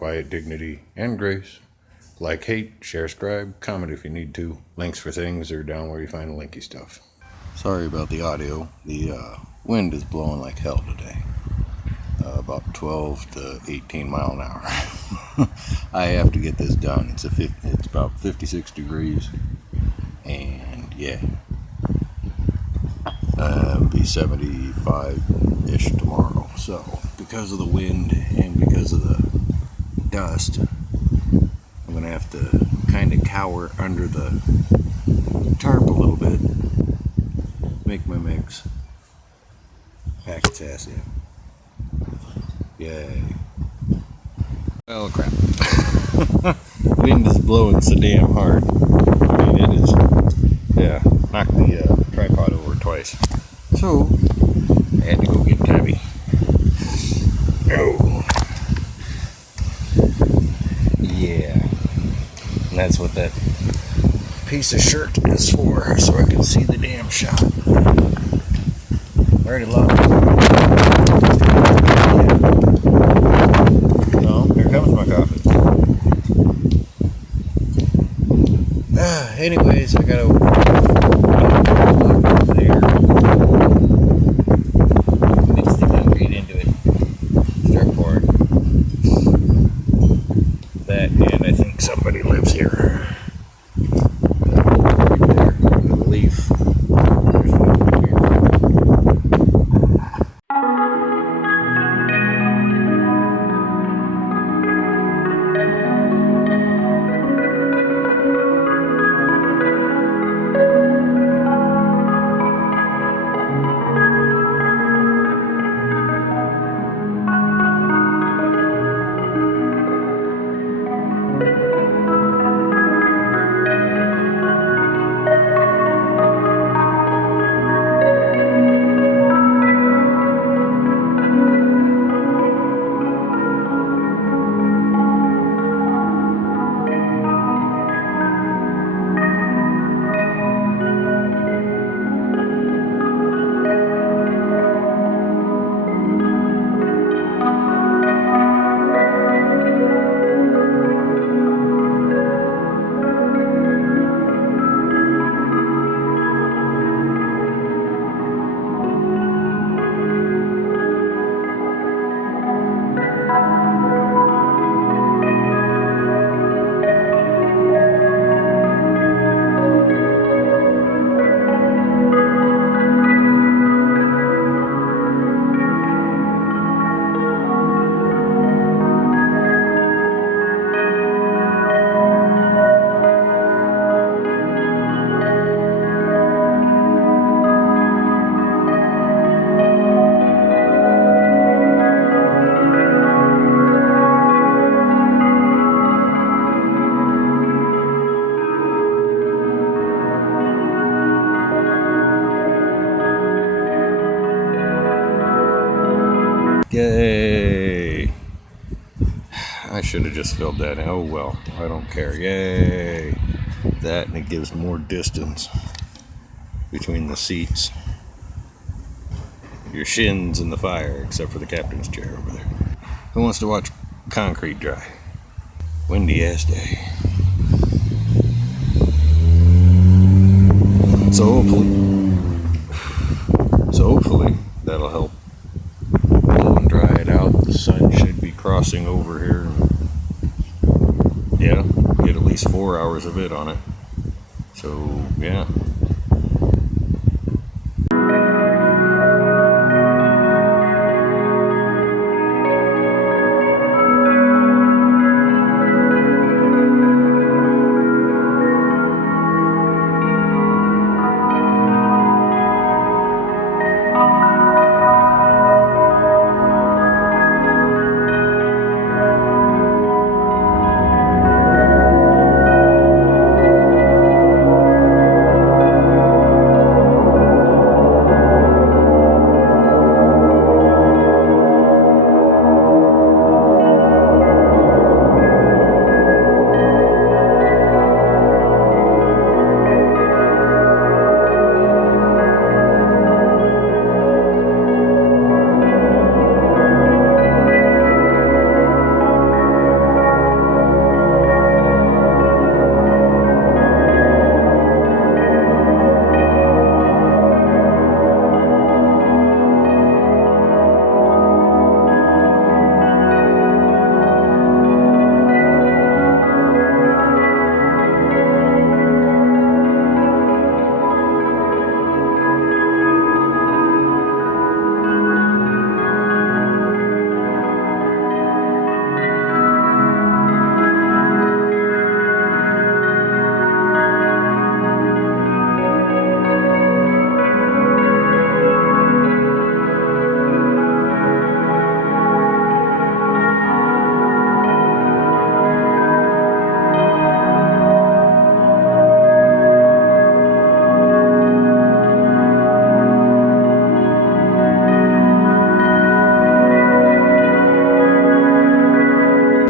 quiet dignity and grace. Like, hate, share, scribe, comment if you need to. Links for things are down where you find linky stuff. Sorry about the audio. The wind is blowing like hell today. About 12 to 18 mile an hour. I have to get this done. It's about 56 degrees. And yeah. It'll be 75-ish tomorrow. So, because of the wind and because of the dust, I'm going to have to kind of cower under the tarp a little bit, make my mix, pack its ass in. Yay. Well, crap. Wind is blowing so damn hard. I mean, it is, yeah, knocked the tripod over twice. So, I had to go get Tabby. Oh. Yeah. And that's what that piece of shirt is for, so I can see the damn shot. Already lost. No, here comes my coffee. Anyways, I gotta walk there. Mix the concrete into it. Start pouring. That, and I think somebody lives here. Right there, the leaf. There's one here. Yay! I should have just filled that in. Oh well, I don't care. Yay! That, and it gives more distance between the seats. Your shins in the fire, except for the captain's chair over there. Who wants to watch concrete dry? Windy ass day. So hopefully that'll help blow and dry it out. The sun should be crossing over here. Yeah, get at least 4 hours of it on it. So yeah.